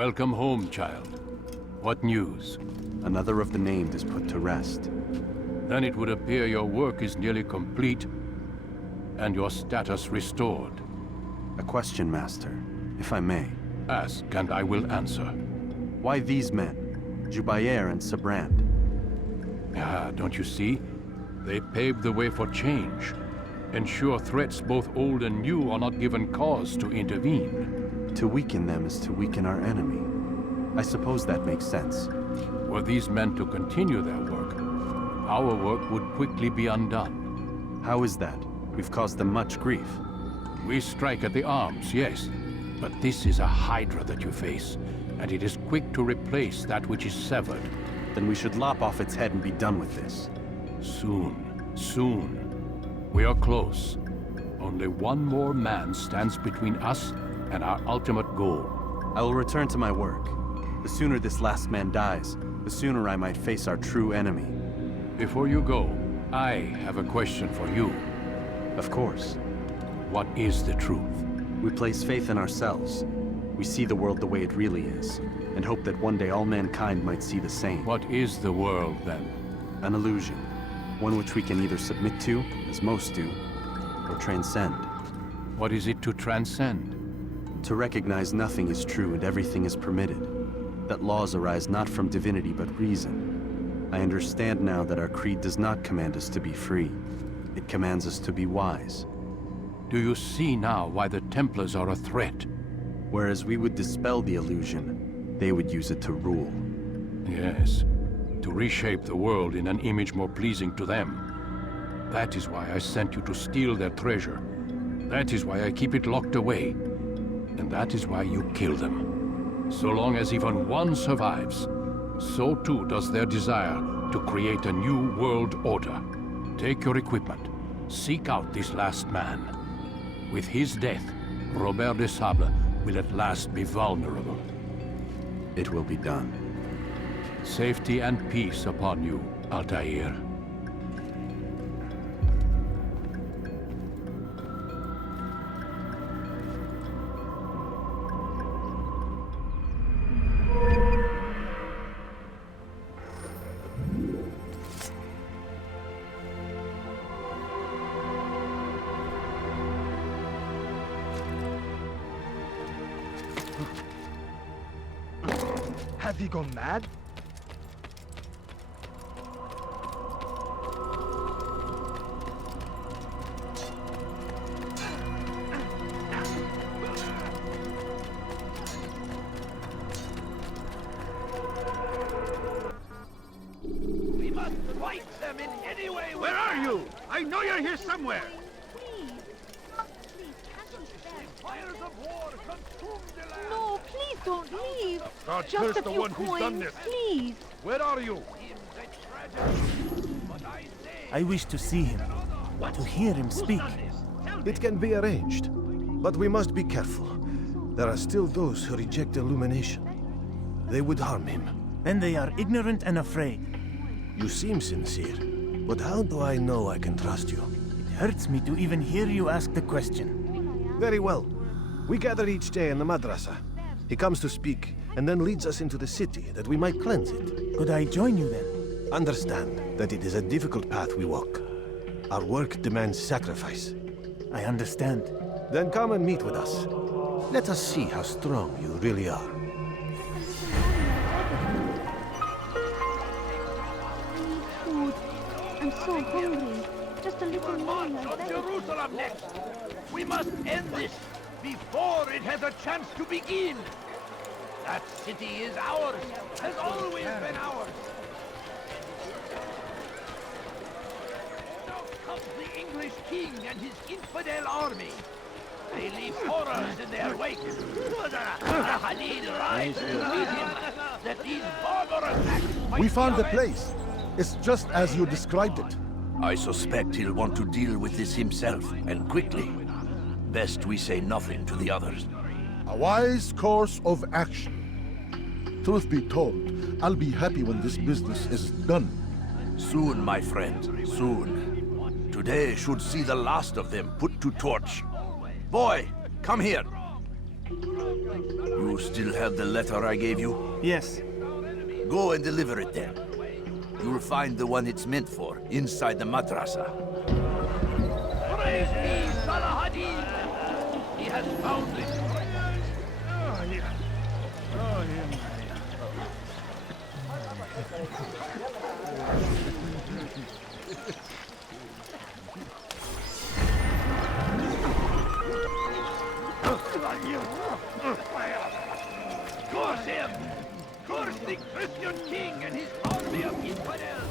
Welcome home, child. What news? Another of the named is put to rest. Then it would appear your work is nearly complete, and your status restored. A question, Master, if I may. Ask, and I will answer. Why these men? Jubair and Sabrand? Ah, don't you see? They paved the way for change. Ensure threats both old and new are not given cause to intervene. To weaken them is to weaken our enemy. I suppose that makes sense. Were these men to continue their work, our work would quickly be undone. How is that? We've caused them much grief. We strike at the arms, yes. But this is a hydra that you face, and it is quick to replace that which is severed. Then we should lop off its head and be done with this. Soon, soon. We are close. Only one more man stands between us and our ultimate goal. I will return to my work. The sooner this last man dies, the sooner I might face our true enemy. Before you go, I have a question for you. Of course. What is the truth? We place faith in ourselves. We see the world the way it really is, and hope that one day all mankind might see the same. What is the world, then? An illusion. One which we can either submit to, as most do, or transcend. What is it to transcend? To recognize nothing is true and everything is permitted. That laws arise not from divinity but reason. I understand now that our creed does not command us to be free. It commands us to be wise. Do you see now why the Templars are a threat? Whereas we would dispel the illusion, they would use it to rule. Yes. To reshape the world in an image more pleasing to them. That is why I sent you to steal their treasure. That is why I keep it locked away. And that is why you kill them. So long as even one survives, so too does their desire to create a new world order. Take your equipment. Seek out this last man. With his death, Robert De Sable will at last be vulnerable. It will be done. Safety and peace upon you, Altair. Have you gone mad? We must fight them in any way. Where are you? I know you're here somewhere. Fires of war consume the land. No, please don't leave. God Just curse a the few one who's done coins, this. please. Where are you? I wish to see him, to hear him speak. It can be arranged, but we must be careful. There are still those who reject illumination. They would harm him. Then they are ignorant and afraid. You seem sincere, but how do I know I can trust you? It hurts me to even hear you ask the question. Very well. We gather each day in the madrasa. He comes to speak, and then leads us into the city that we might cleanse it. Could I join you then? Understand that it is a difficult path we walk. Our work demands sacrifice. I understand. Then come and meet with us. Let us see how strong you really are. Food. I'm so hungry. Just a little more. March on Jerusalem next. We must end this before it has a chance to begin. That city is ours, has always been ours. Now comes the English king and his infidel army. They leave horrors in their wake. Khalid rides to meet him, that these barbarous acts might We found be the place. It's just as you described it. I suspect he'll want to deal with this himself, and quickly. Best we say nothing to the others. A wise course of action. Truth be told, I'll be happy when this business is done. Soon, my friend, soon. Today should see the last of them put to torch. Boy, come here. You still have the letter I gave you? Yes. Go and deliver it then. You'll find the one it's meant for, inside the madrasa. Praise be Salah-ad-Din! He has found it. Curse him! Curse the Christian king and his army of infidels!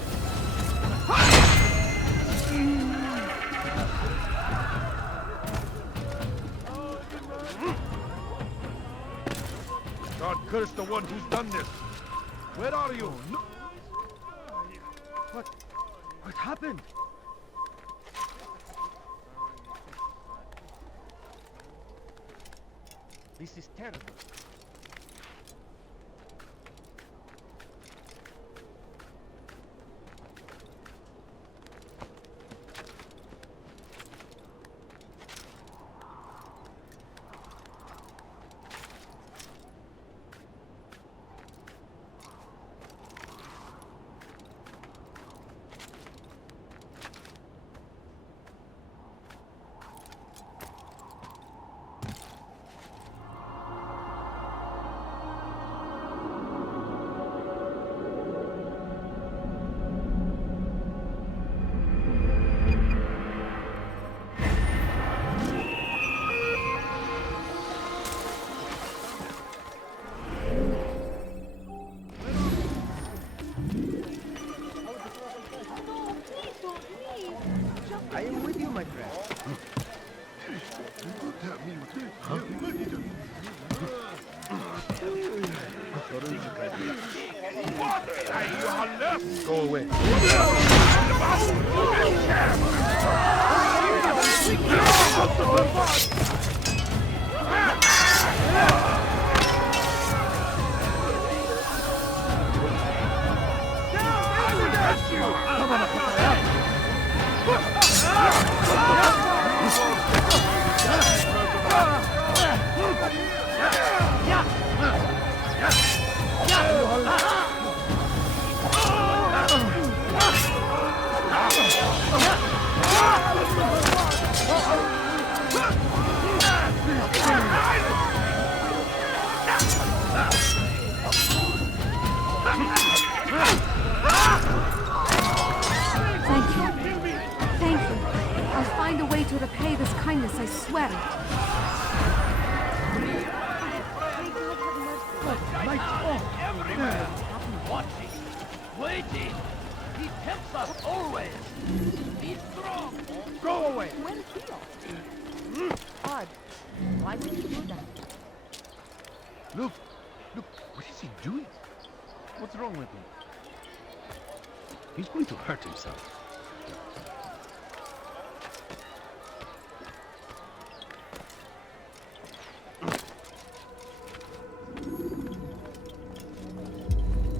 God curse the one who's done this. Where are you? No. What happened? This is terrible. I am with you, my friend. Go away. To repay this kindness, I swear it. Everywhere! Watching, waiting. He tempts us always. Be strong. Go away! Odd. Why would you do that? Look, what is he doing? What's wrong with him? He's going to hurt himself.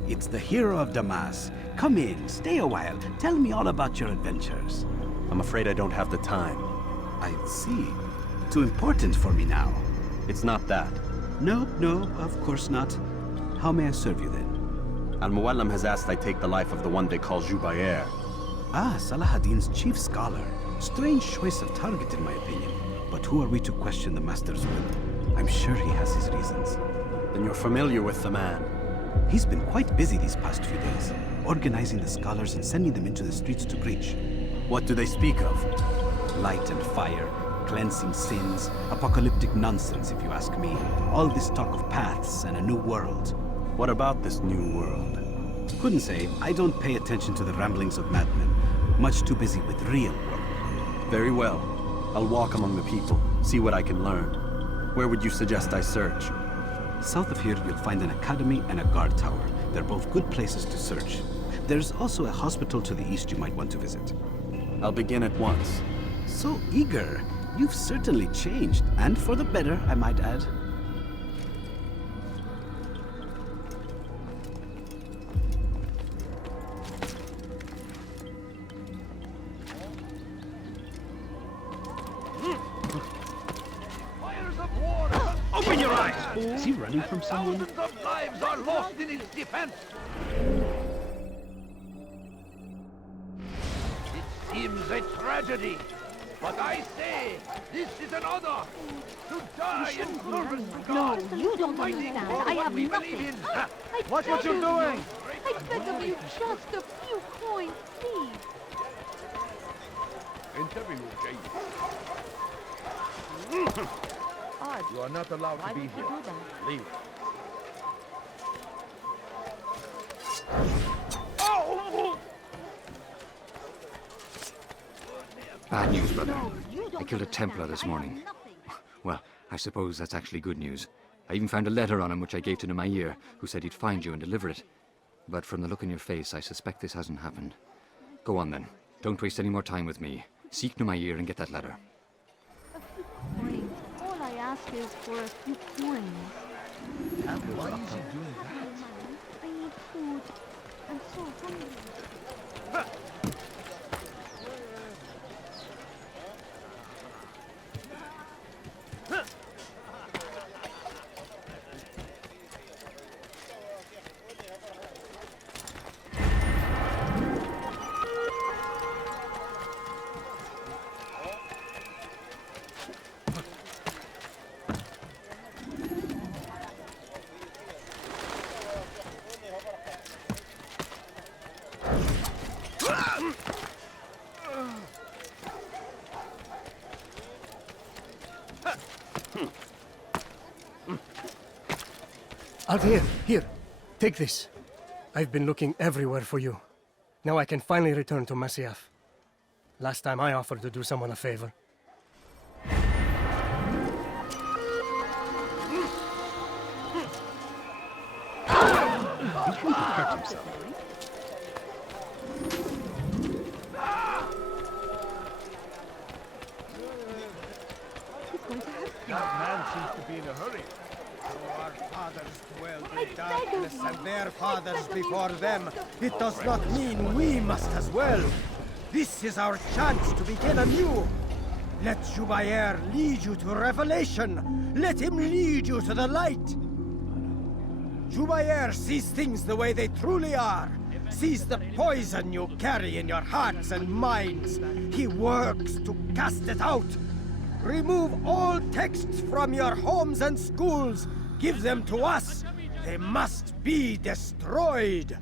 It's the hero of Damascus. Come in, stay a while. Tell me all about your adventures. I'm afraid I don't have the time. I see. Too important for me now. It's not that. No, of course not. How may I serve you then? Al-Mualim has asked I take the life of the one they call Jubair. Ah, Salah-ad-Din's chief scholar. Strange choice of target in my opinion. But who are we to question the Master's will? I'm sure he has his reasons. Then you're familiar with the man. He's been quite busy these past few days, organizing the scholars and sending them into the streets to preach. What do they speak of? Light and fire, cleansing sins, apocalyptic nonsense if you ask me. All this talk of paths and a new world. What about this new world? Couldn't say. I don't pay attention to the ramblings of madmen. Much too busy with real work. Very well. I'll walk among the people, see what I can learn. Where would you suggest I search? South of here, you'll find an academy and a guard tower. They're both good places to search. There's also a hospital to the east you might want to visit. I'll begin at once. So eager. You've certainly changed, and for the better, I might add. Fires of war! Open your eyes! Is he running from someone? Thousands of lives are lost in its defense. It seems a tragedy, but I say this is an honor to die in service to God. No, you don't understand. I have nothing. Watch what you're doing! I beg of you, just a few coins, please. Odd. You are not allowed Why to be would you here. do that? Leave. Bad news, brother. No, you don't I killed a Templar understand. this I have morning. nothing. Well, I suppose that's actually good news. I even found a letter on him which I gave to Numair, who said he'd find you and deliver it. But from the look in your face, I suspect this hasn't happened. Go on then. Don't waste any more time with me. Seek Numair and get that letter. A few coins. All I ask is for a few coins. Why is he doing that? I need food. I'm so hungry. Altair, here. Take this. I've been looking everywhere for you. Now I can finally return to Masyaf. Last time I offered to do someone a favor. He's going to hurt himself. He's going to hurt me. That man seems to be in a hurry. Our fathers dwelled in darkness and their fathers before them. It does not mean we must as well. This is our chance to begin anew. Let Jubair lead you to revelation. Let him lead you to the light. Jubair sees things the way they truly are. Sees the poison you carry in your hearts and minds. He works to cast it out. Remove all texts from your homes and schools. Give them to us. They must be destroyed.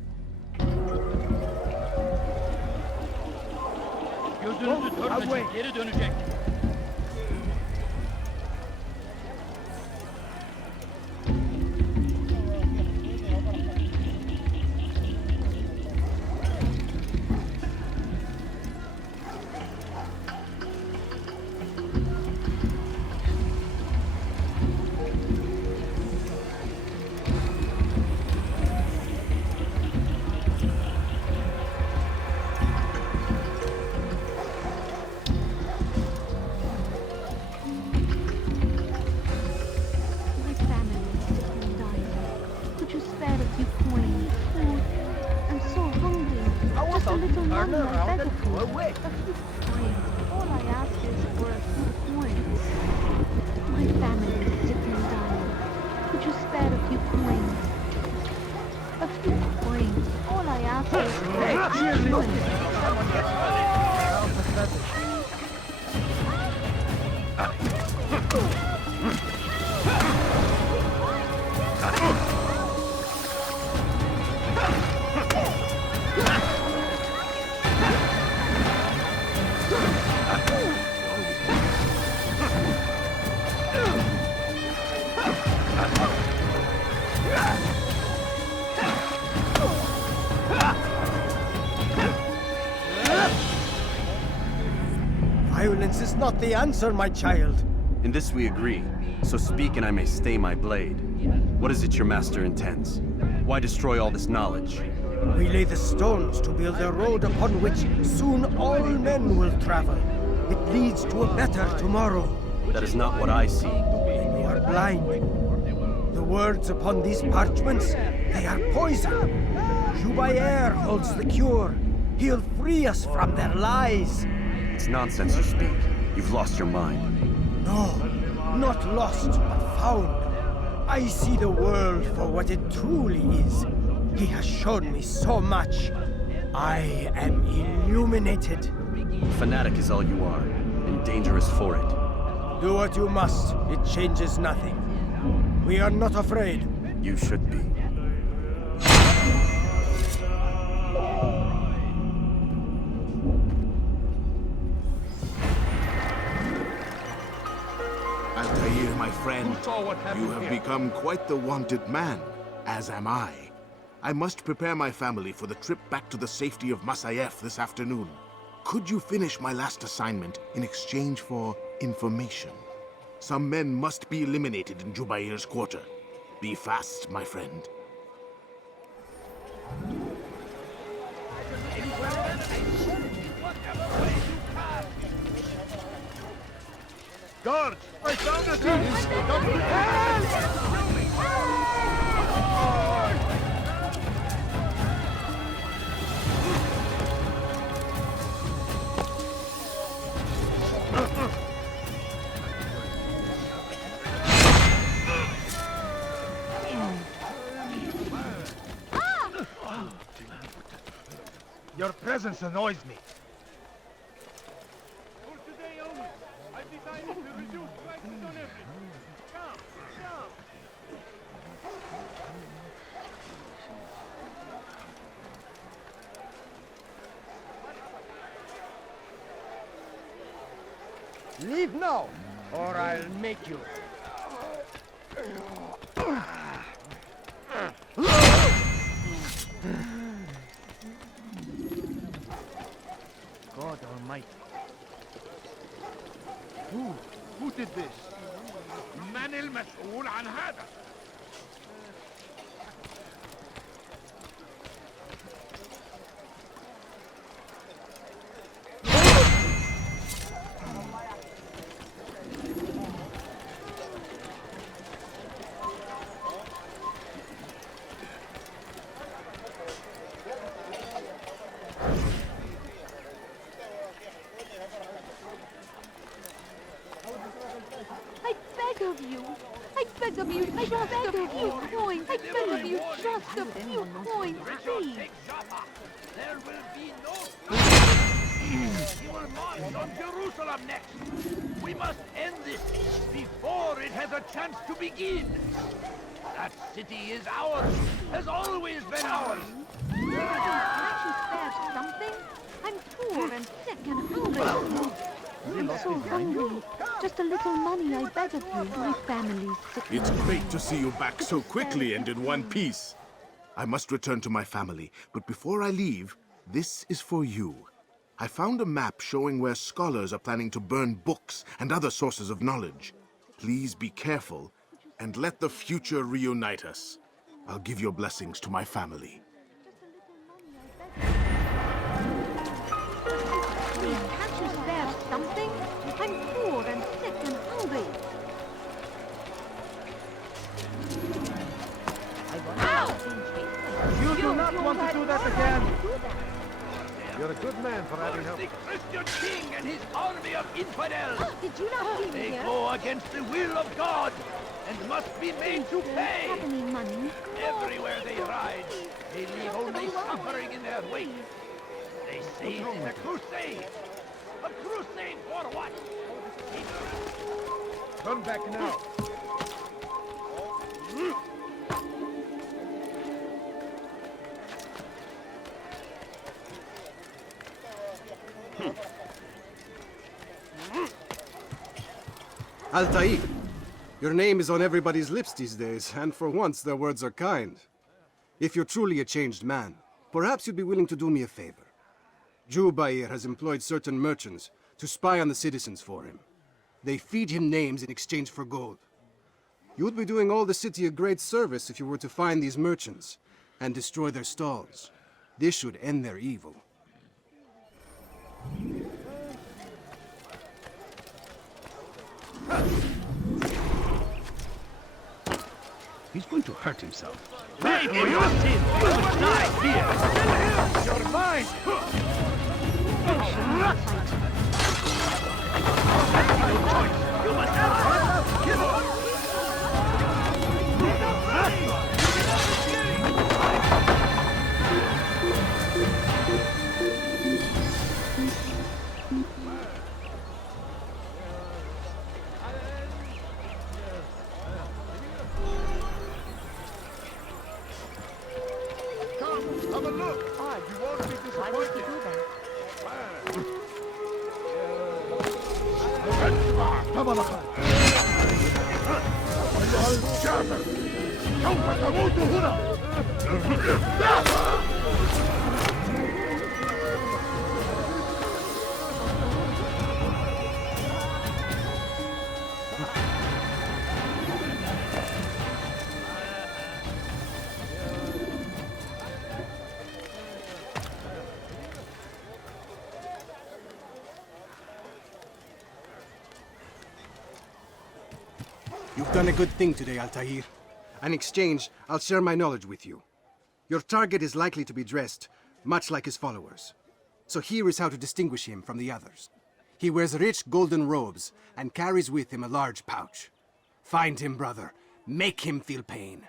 Gözünüzü törpecek, geri dönecek. My family is sick and dying. Could you spare a few coins, food? I'm so hungry. Just a little money, I beg of you. A few coins. All I ask is for a few coins. My family is sick and dying. Could you spare a few coins? A few coins. All I ask is for a few coins. Violence is not the answer, my child. In this we agree, so speak and I may stay my blade. What is it your master intends? Why destroy all this knowledge? We lay the stones to build a road upon which soon all men will travel. It leads to a better tomorrow. That is not what I see. Then you are blind. The words upon these parchments, they are poison. Jubair holds the cure. He'll free us from their lies. It's nonsense you speak. You've lost your mind. No, not lost, but found. I see the world for what it truly is. He has shown me so much. I am illuminated. Fanatic is all you are, and dangerous for it. Do what you must. It changes nothing. We are not afraid. You should be. Altair, my friend, you have become quite the wanted man, as am I. I must prepare my family for the trip back to the safety of Masayef this afternoon. Could you finish my last assignment in exchange for information? Some men must be eliminated in Jubair's quarter. Be fast, my friend. Guards! I found a thief! Your presence annoys me. For today only, I've decided to reduce prices on everything. Come, come. Leave now, or I'll make you. God Almighty. Who did this? من المسؤول عن هذا؟ I beg of you, just a few coins. I beg of you, just a few coins, please. There will be no... He will march on Jerusalem next. We must end this before it has a chance to begin. That city is ours, has always been ours. Can't you spare something? I'm poor and sick and hungry. I'm so hungry. Just a little money, I beg of you. My family's sick. It's great to see you back so quickly and in one piece. I must return to my family, but before I leave, this is for you. I found a map showing where scholars are planning to burn books and other sources of knowledge. Please be careful, and let the future reunite us. I'll give your blessings to my family. Can't you spare something? I'm poor and sick and hungry. You do not want to do that again. You're a good man for having help. The Christian king and his army of infidels. Did you not see me They here? go against the will of God and must be made to pay. Have any money? Everywhere they ride, they leave only suffering in their wake. They say it's a crusade. A crusade for what? Turn back now. Altair, your name is on everybody's lips these days, and for once their words are kind. If you're truly a changed man, perhaps you'd be willing to do me a favor. Jubair has employed certain merchants to spy on the citizens for him. They feed him names in exchange for gold. You'd be doing all the city a great service if you were to find these merchants and destroy their stalls. This should end their evil. He's going to hurt himself. Pay for your sin! You must die here! You're mine! You must have give up! عمل خير. أيها الجابر، سوف تموت هنا. You've done a good thing today, Altair. In exchange, I'll share my knowledge with you. Your target is likely to be dressed much like his followers. So here is how to distinguish him from the others. He wears rich golden robes and carries with him a large pouch. Find him, brother. Make him feel pain.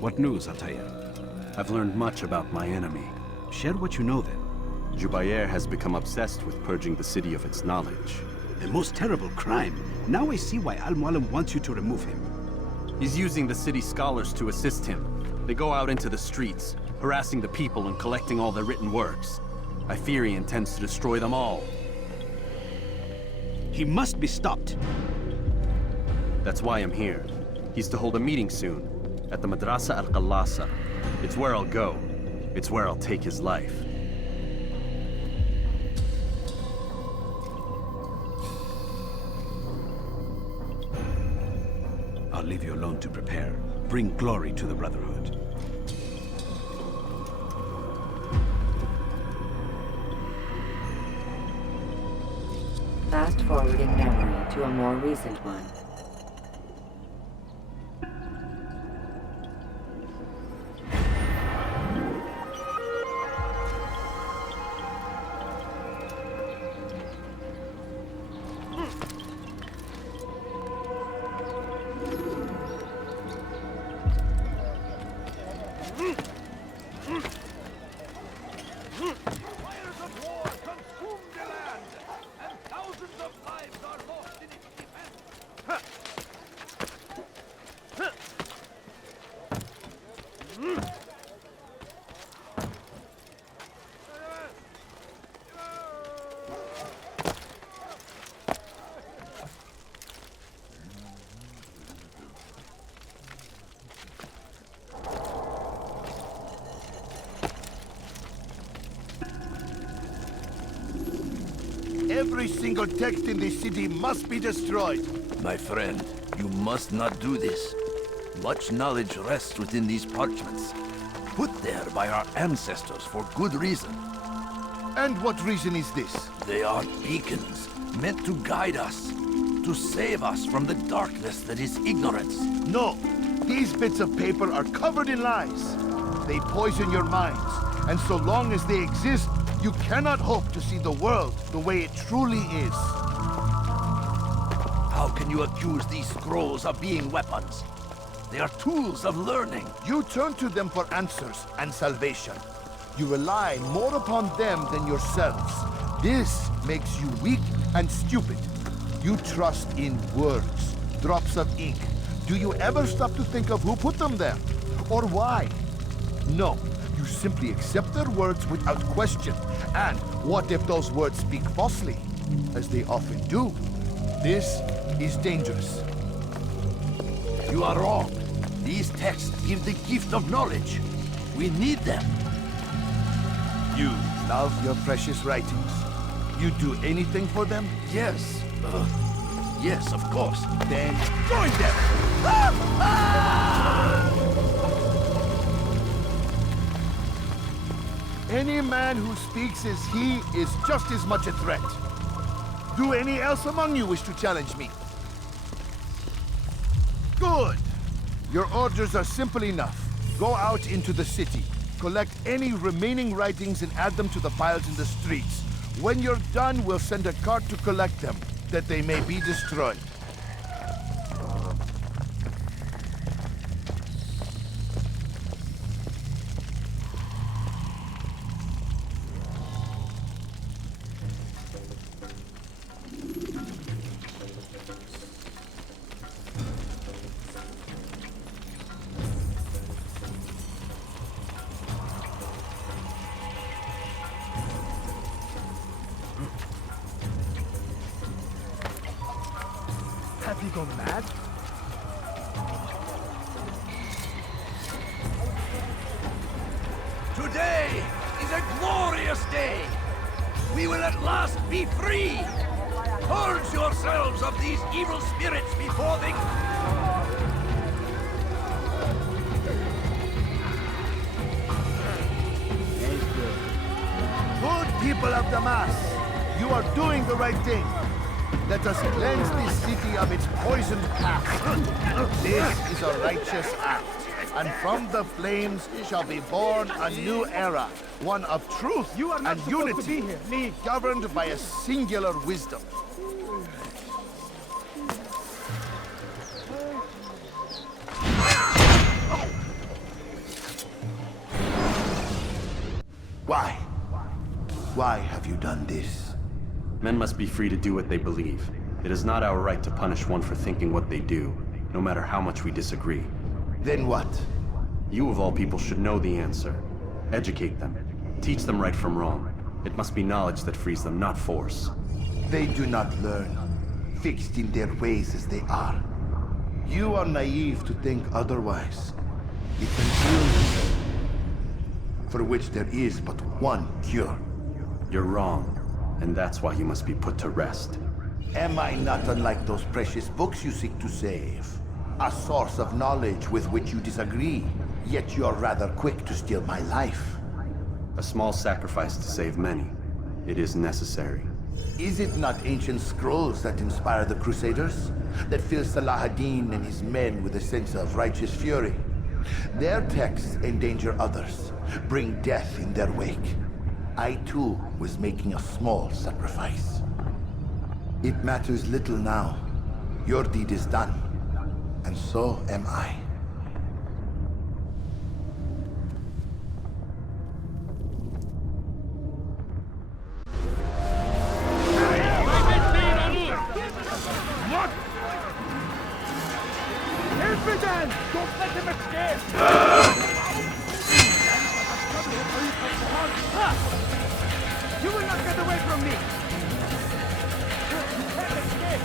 What news, Altair? I've learned much about my enemy. Share what you know then. Jubair has become obsessed with purging the city of its knowledge. The most terrible crime. Now I see why Al-Mualim wants you to remove him. He's using the city scholars to assist him. They go out into the streets, harassing the people and collecting all their written works. I fear he intends to destroy them all. He must be stopped. That's why I'm here. He's to hold a meeting soon, at the Madrasa al-Qallasa. It's where I'll go. It's where I'll take his life. I'll leave you alone to prepare. Bring glory to the Brotherhood. Fast forwarding memory to a more recent one. Every single text in this city must be destroyed. My friend, you must not do this. Much knowledge rests within these parchments, put there by our ancestors for good reason. And what reason is this? They are beacons, meant to guide us, to save us from the darkness that is ignorance. No, these bits of paper are covered in lies. They poison your minds, and so long as they exist, you cannot hope to see the world the way it truly is. How can you accuse these scrolls of being weapons? They are tools of learning. You turn to them for answers and salvation. You rely more upon them than yourselves. This makes you weak and stupid. You trust in words, drops of ink. Do you ever stop to think of who put them there? Or why? No, you simply accept their words without question. And what if those words speak falsely? As they often do. This is dangerous. You are wrong. These texts give the gift of knowledge. We need them. You love your precious writings. You'd do anything for them? Yes. Yes, of course. Then join them! Any man who speaks as he is just as much a threat. Do any else among you wish to challenge me? Good! Your orders are simple enough. Go out into the city. Collect any remaining writings and add them to the piles in the streets. When you're done, we'll send a cart to collect them, that they may be destroyed. Have you gone mad? Today is a glorious day. We will at last be free. Purge yourselves of these evil spirits before they... Good people of Damascus, you are doing the right thing. Let us cleanse this city of its poisoned past. This is a righteous act, and from the flames shall be born a new era, one of truth and unity, governed by a singular wisdom. Why? Why have you done this? Men must be free to do what they believe. It is not our right to punish one for thinking what they do, no matter how much we disagree. Then what? You of all people should know the answer. Educate them. Teach them right from wrong. It must be knowledge that frees them, not force. They do not learn, fixed in their ways as they are. You are naive to think otherwise. It's an illness for which there is but one cure. You're wrong. And that's why you must be put to rest. Am I not unlike those precious books you seek to save? A source of knowledge with which you disagree, yet you are rather quick to steal my life. A small sacrifice to save many. It is necessary. Is it not ancient scrolls that inspire the Crusaders? That fill Salah ad-Din and his men with a sense of righteous fury? Their texts endanger others, bring death in their wake. I too was making a small sacrifice. It matters little now. Your deed is done, and so am I. What? Evidence! Don't let him escape! You will not get away from me! You can't escape!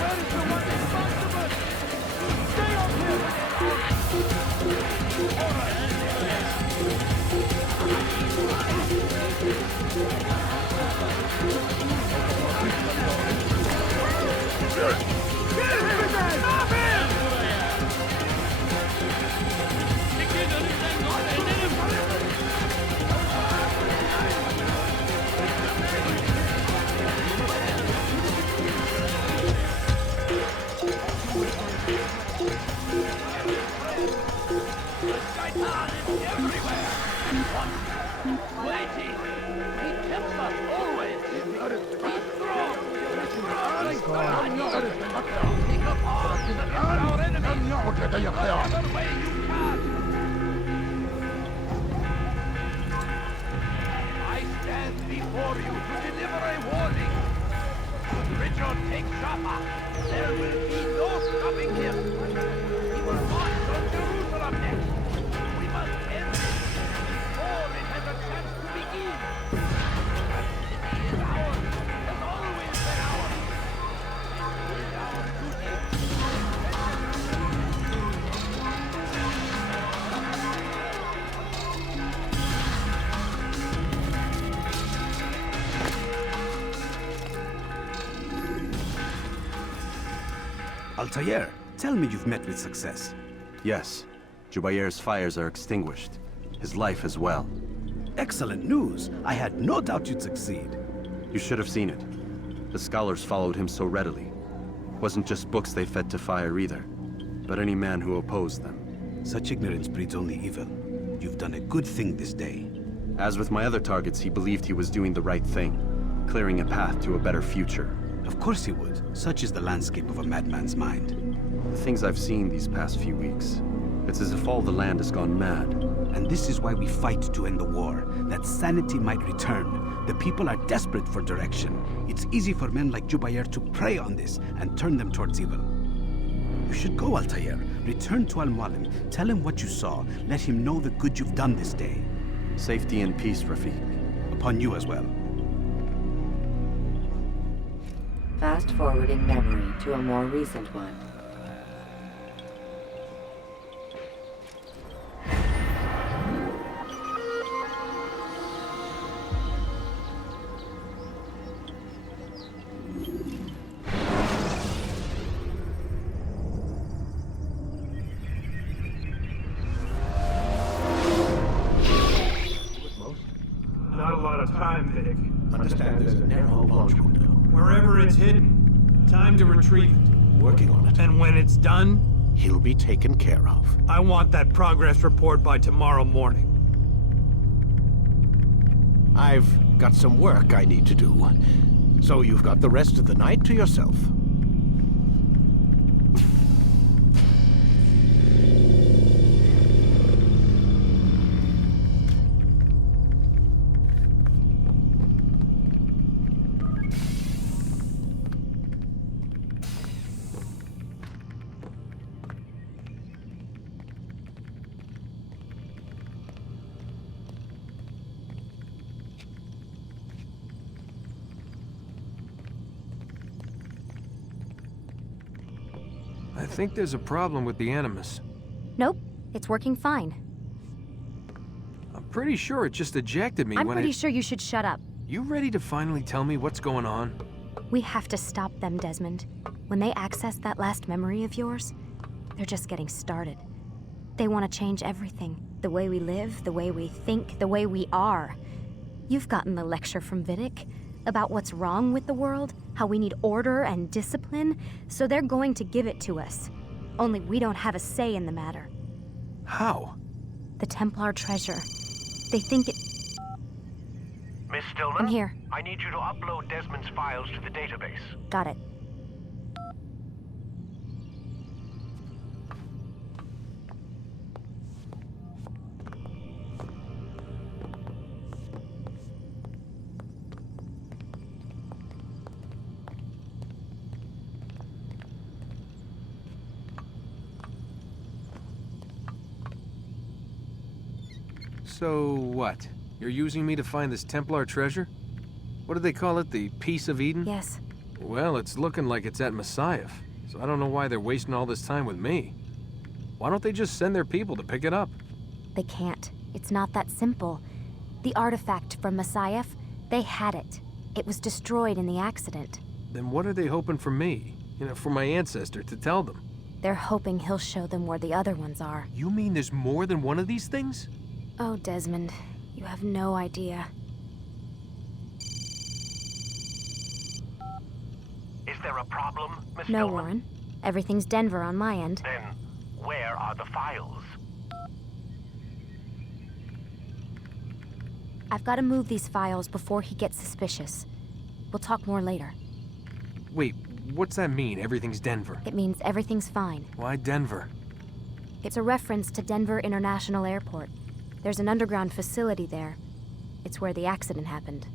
Where is the one responsible? Stay up Stop him! I stand before you to deliver a warning. Should Richard take Jaffa, there will be no stopping him. He will march on Jerusalem next. We must end it before it has a chance to begin. That city is ours, has always been ours. It is our duty. Altair, tell me you've met with success. Yes. Jubair's fires are extinguished. His life as well. Excellent news. I had no doubt you'd succeed. You should have seen it. The scholars followed him so readily. Wasn't just books they fed to fire either, but any man who opposed them. Such ignorance breeds only evil. You've done a good thing this day. As with my other targets, he believed he was doing the right thing, clearing a path to a better future. Of course he would. Such is the landscape of a madman's mind. The things I've seen these past few weeks, it's as if all the land has gone mad. And this is why we fight to end the war, that sanity might return. The people are desperate for direction. It's easy for men like Jubair to prey on this and turn them towards evil. You should go, Altair. Return to Al-Mualim. Tell him what you saw. Let him know the good you've done this day. Safety and peace, Rafiq. Upon you as well. Fast-forwarding memory to a more recent one. Not a lot of time, Vic. Understand there's a narrow launch window. Wherever it's hidden, time to retrieve it. Working on it. And when it's done, He'll be taken care of. I want that progress report by tomorrow morning. I've got some work I need to do. So you've got the rest of the night to yourself. I think there's a problem with the Animus. Nope, it's working fine. I'm pretty sure it just ejected me I'm when pretty sure you should shut up. You ready to finally tell me what's going on? We have to stop them, Desmond. When they access that last memory of yours, they're just getting started. They want to change everything. The way we live, the way we think, the way we are. You've gotten the lecture from Vidic about what's wrong with the world, how we need order and discipline, so they're going to give it to us. Only we don't have a say in the matter. How? The Templar treasure. They think it... Miss Stillman? I'm here. I need you to upload Desmond's files to the database. Got it. So what? You're using me to find this Templar treasure? What do they call it, the Piece of Eden? Yes. Well, it's looking like it's at Messiah, so I don't know why they're wasting all this time with me. Why don't they just send their people to pick it up? They can't. It's not that simple. The artifact from Messiah, they had it. It was destroyed in the accident. Then what are they hoping for me? You know, for my ancestor to tell them? They're hoping he'll show them where the other ones are. You mean there's more than one of these things? Oh, Desmond, you have no idea. Is there a problem, Miss No, Stillman? Warren. Everything's Denver on my end. Then, where are the files? I've got to move these files before he gets suspicious. We'll talk more later. Wait, what's that mean, everything's Denver? It means everything's fine. Why Denver? It's a reference to Denver International Airport. There's an underground facility there. It's where the accident happened.